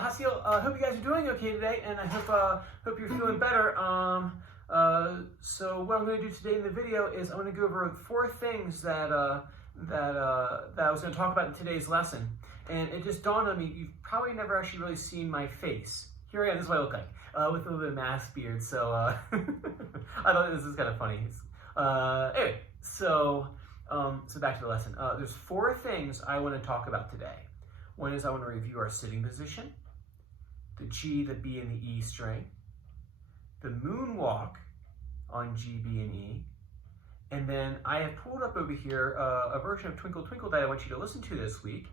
Hasiel, hope you guys are doing okay today, and I hope you're feeling better. So what I'm going to do today in the video is I'm going to go over 4 things that I was going to talk about in today's lesson. And it just dawned on me, you've probably never actually really seen my face. Here I am, this is what I look like, with a little bit of mask beard, so I thought this is kind of funny. Anyway, so back to the lesson. There's 4 things I want to talk about today. One is I want to review our sitting position, the G, the B, and the E string, the moonwalk on G, B, and E, and then I have pulled up over here a version of Twinkle Twinkle that I want you to listen to this week,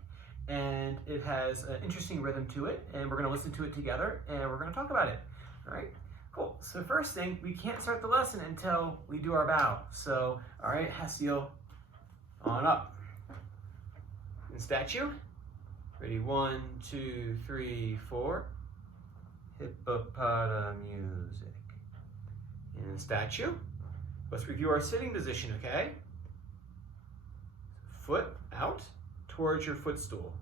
and it has an interesting rhythm to it, and we're going to listen to it together, and we're going to talk about it. All right, cool. So first thing, we can't start the lesson until we do our bow. So, all right, Hasiel, on up. In statue. Ready, 1, 2, 3, 4. Hippopotamus. In statue. Let's review our sitting position, okay? Foot out towards your footstool.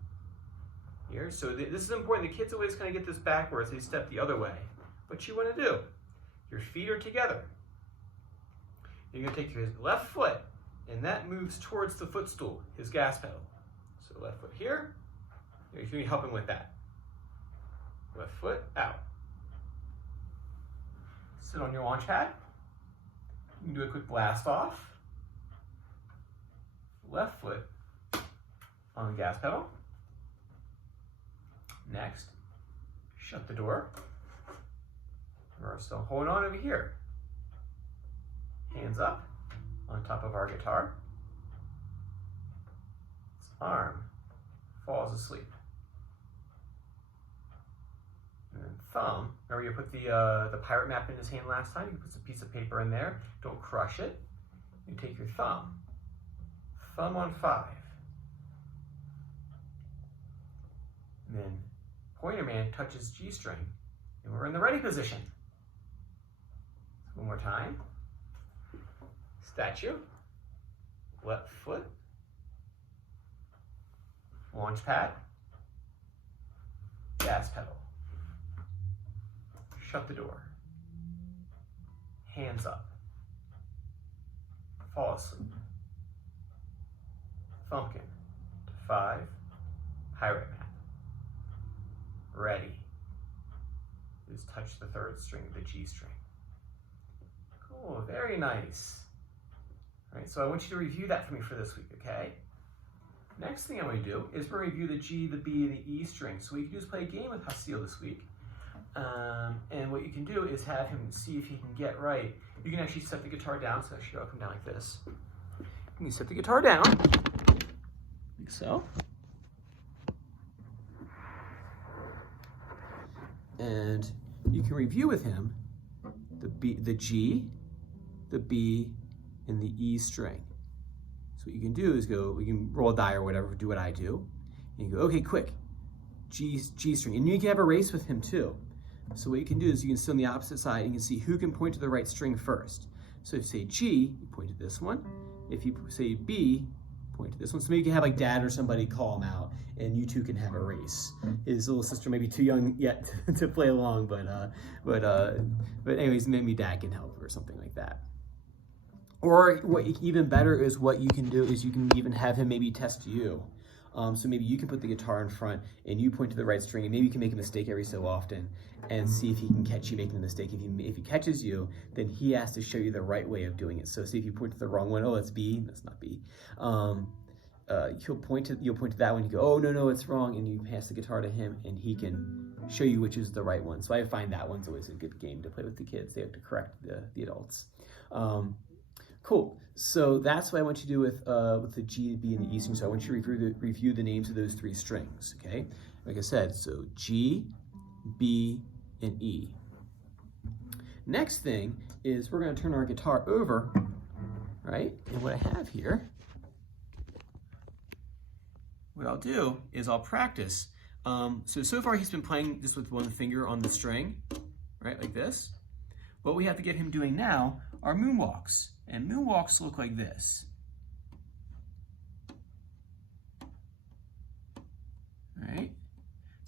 Here, so this is important. The kids always kind of get this backwards. They step the other way. What you want to do, your feet are together. You're going to take your left foot, and that moves towards the footstool, his gas pedal. So left foot here. You're going to help him with that. Left foot out. Sit on your launch pad. You can do a quick blast off. Left foot on the gas pedal. Next, shut the door. We're still holding on over here. Hands up on top of our guitar. His arm falls asleep. And then thumb, remember you put the pirate map in his hand last time? You put some piece of paper in there. Don't crush it. You take your thumb on 5. And then pointer man touches G string. And we're in the ready position. One more time. Statue. Left foot. Launch pad. Gas pedal. Shut the door. Hands up. Fall asleep. Thumbkin to 5. Pirate map. Ready. Just touch the 3rd string of the G string. Cool, very nice. All right, so I want you to review that for me for this week, okay? Next thing I want to do is we're going to review the G, the B, and the E string. So what you can do is play a game with Hasiel this week. And what you can do is have him see if he can get right. You can actually set the guitar down, so actually I'll come down like this. You can set the guitar down, like so. And you can review with him the G, the B, and the E string. So what you can do is we can roll a die or whatever, do what I do. And you go, okay, quick, G string. And you can have a race with him too. So what you can do is you can sit on the opposite side and you can see who can point to the right string first. So if you say G, you point to this one. If you say B, point to this one. So maybe you can have like dad or somebody call him out and you two can have a race. His little sister may be too young yet to play along, but anyways, maybe dad can help or something like that. Or what even better is what you can do is you can even have him maybe test you. So maybe you can put the guitar in front and you point to the right string, and maybe you can make a mistake every so often and see if he can catch you making the mistake. If he catches you, then he has to show you the right way of doing it. So see if you point to the wrong one, oh, that's B, that's not B. You'll point to that one, you go, oh, no, it's wrong, and you pass the guitar to him and he can show you which is the right one. So I find that one's always a good game to play with the kids. They have to correct the adults. Cool. So that's what I want you to do with the G, B, and the E string. So I want you to review the names of those 3 strings, okay? Like I said, so G, B, and E. Next thing is we're going to turn our guitar over, right? And what I have here, what I'll do is I'll practice. So far he's been playing just with one finger on the string, right, like this. What we have to get him doing now are moonwalks. And moonwalks look like this. All right?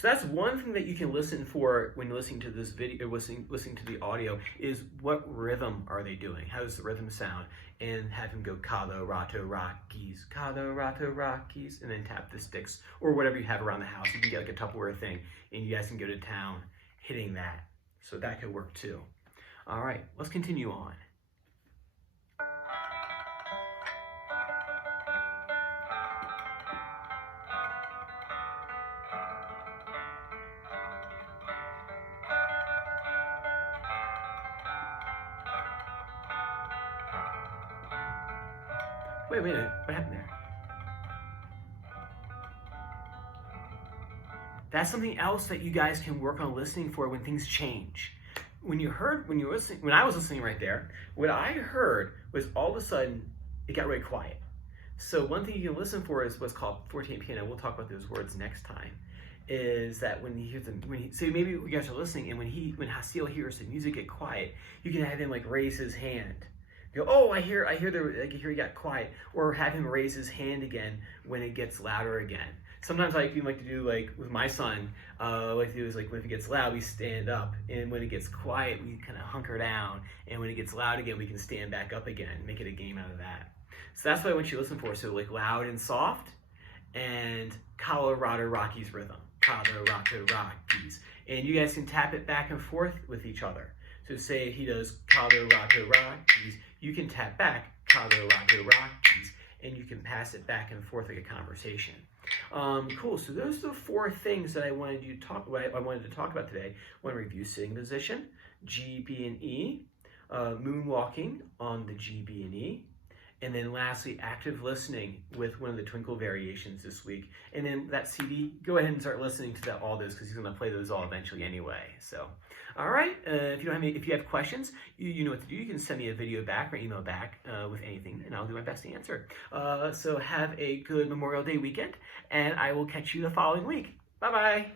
So that's one thing that you can listen for when listening to this video, listening to the audio, is what rhythm are they doing? How does the rhythm sound? And have him go Colorado Rockies, Colorado Rockies, and then tap the sticks or whatever you have around the house. You can get like a Tupperware thing, and you guys can go to town hitting that. So that could work too. All right, let's continue on. Wait a minute, what happened there? That's something else that you guys can work on listening for when things change. When I was listening right there, what I heard was all of a sudden, it got really quiet. So one thing you can listen for is what's called 4/8 piano. We'll talk about those words next time. Is that when he hears them, so maybe you guys are listening, and when Hasiel hears the music get quiet, you can have him like raise his hand. Go, oh, I hear he got quiet, or have him raise his hand again when it gets louder again. Sometimes I like to do, like with my son, what I do is like when it gets loud, we stand up, and when it gets quiet, we kind of hunker down, and when it gets loud again, we can stand back up again, make it a game out of that. So that's what I want you to listen for. So like loud and soft, and Colorado Rockies rhythm, Colorado Rockies, and you guys can tap it back and forth with each other. So say if he does Colorado Rockies, you can tap back Colorado Rockies, and you can pass it back and forth like a conversation. Cool. So those are the 4 things that I wanted to talk about today. I want to review sitting position, G, B, and E, moonwalking on the G, B, and E, and then lastly, active listening with one of the Twinkle variations this week. And then that CD, go ahead and start listening to all those, because he's going to play those all eventually anyway. So, all right. If you have questions, you know what to do. You can send me a video back or email back with anything, and I'll do my best to answer. So have a good Memorial Day weekend, and I will catch you the following week. Bye-bye.